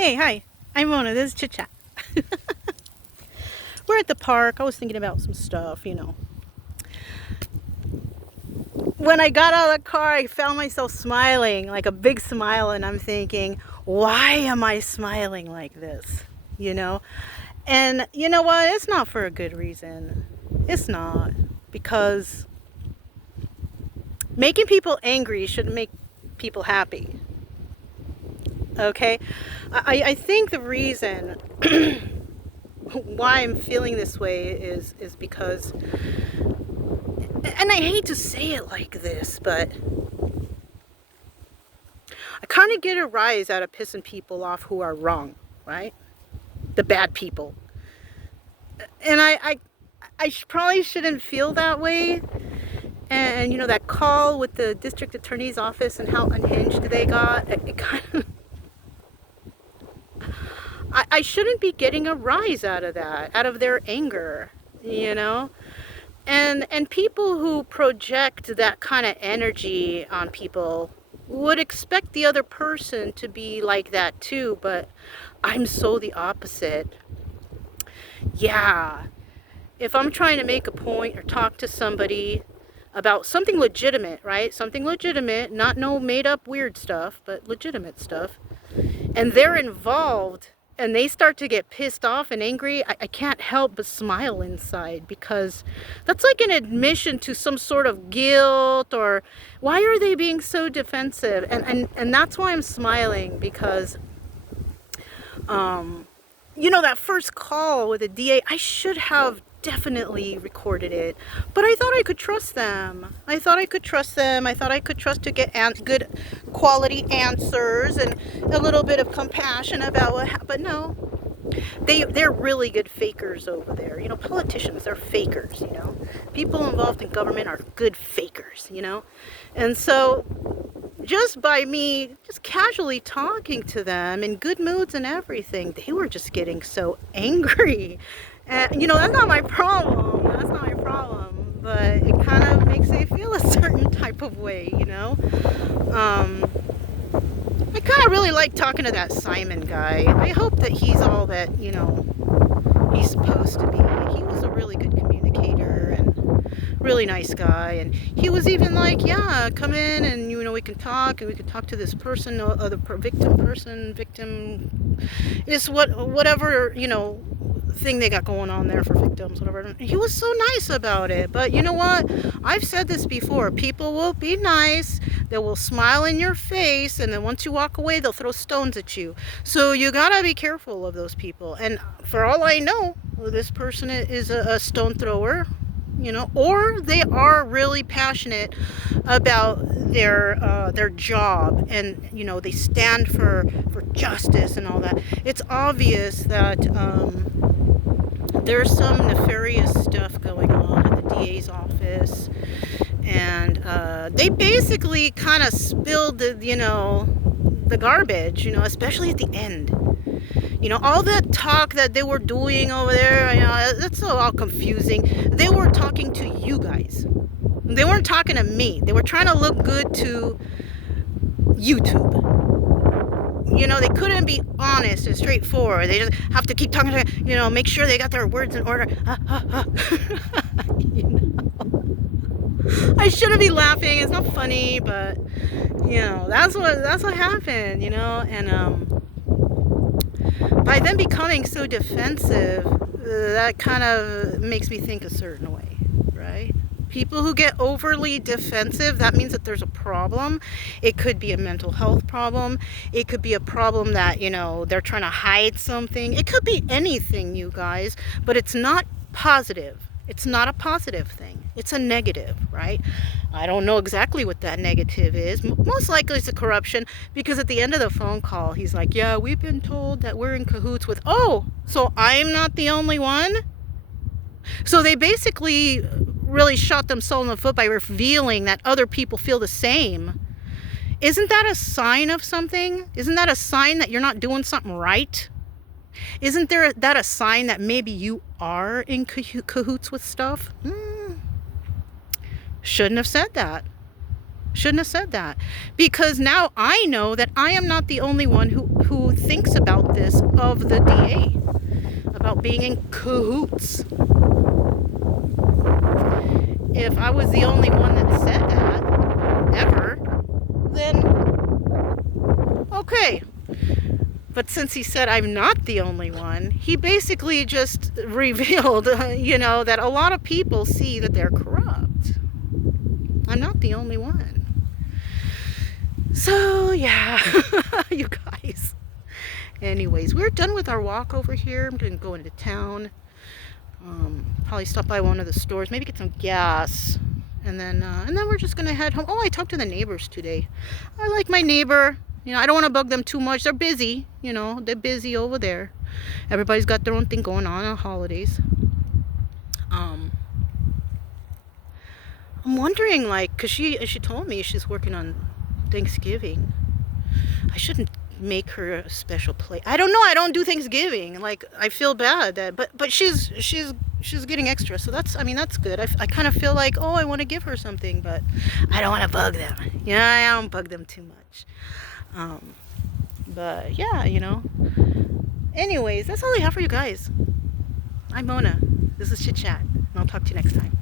Hey, hi. I'm Mona. This is Chit Chat. We're at the park. I was thinking about some stuff. When I got out of the car, I found myself smiling, like a big smile, and I'm thinking, why am I smiling like this? You know? And you know what? It's not for a good reason. It's not. Because making people angry shouldn't make people happy. Okay? I think the reason why I'm feeling this way is because, and I hate to say it like this, but I kind of get a rise out of pissing people off who are wrong, right? The bad people. And I probably shouldn't feel that way. And that call with the district attorney's office and how unhinged they got, it kind of, I shouldn't be getting a rise out of that, out of their anger, you know? And people who project that kind of energy on people would expect the other person to be like that too, but I'm so the opposite. Yeah, if I'm trying to make a point or talk to somebody about something legitimate, right? Something legitimate, not no made up weird stuff, but legitimate stuff, and they're involved and they start to get pissed off and angry, I can't help but smile inside, because that's like an admission to some sort of guilt, or why are they being so defensive? And that's why I'm smiling, because that first call with the DA, I should have definitely recorded it, but I thought I could trust them. I thought I could trust to get good quality answers and a little bit of compassion about what happened. But no, they're really good fakers over there. Politicians, they're fakers. People involved in government are good fakers. And so just by me just casually talking to them in good moods and everything, they were just getting so angry. And that's not my problem. But it kind of makes me feel a certain type of way. I kind of really like talking to that Simon guy. I hope that he's all that he's supposed to be. He was a really good communicator and really nice guy, and he was even like, yeah, come in and we can talk, and we can talk to this person, victim is whatever thing they got going on there for victims, whatever. He was so nice about it. But you know what? I've said this before. People will be nice. They will smile in your face, and then once you walk away, they'll throw stones at you. So you gotta be careful of those people. And for all I know, this person is a stone thrower, or they are really passionate about their job, and they stand for justice and all that. It's obvious that there's some nefarious stuff going on at the DA's office, and they basically kind of spilled the garbage, especially at the end. All that talk that they were doing over there, that's all confusing. They were talking to you guys. They weren't talking to me. They were trying to look good to YouTube. They couldn't be honest and straightforward. They just have to keep talking to, make sure they got their words in order. I shouldn't be laughing. It's not funny, but that's what happened. And by them becoming so defensive, that kind of makes me think a certain way, right? People who get overly defensive, that means that there's a problem. It could be a mental health problem. It could be a problem that, they're trying to hide something. It could be anything, you guys, but it's not positive. It's not a positive thing. It's a negative, right? I don't know exactly what that negative is. Most likely it's a corruption, because at the end of the phone call, he's like, yeah, we've been told that we're in cahoots with, oh, so I'm not the only one? So they basically really shot themselves in the foot by revealing that other people feel the same. Isn't that a sign of something? Isn't that a sign that you're not doing something right? Isn't that a sign that maybe you are in cahoots with stuff? Shouldn't have said that. Shouldn't have said that. Because now I know that I am not the only one who thinks about this of the DA. About being in cahoots. If I was the only one that said that, ever, then okay. But since he said I'm not the only one, he basically just revealed, that a lot of people see that they're corrupt. I'm not the only one. So, yeah, you guys. Anyways, we're done with our walk over here. I'm going to go into town. Probably stop by one of the stores, maybe get some gas. And then we're just going to head home. Oh, I talked to the neighbors today. I like my neighbor. I don't want to bug them too much. They're busy, they're busy over there. Everybody's got their own thing going on holidays. I'm wondering, because she told me she's working on Thanksgiving. I shouldn't make her a special plate. I don't know. I don't do Thanksgiving. I feel bad but she's getting extra, so that's good. I kind of feel like, I want to give her something, but I don't want to bug them. I don't bug them too much. But yeah, anyways, that's all I have for you guys. I'm Mona. This is Chit Chat, and I'll talk to you next time.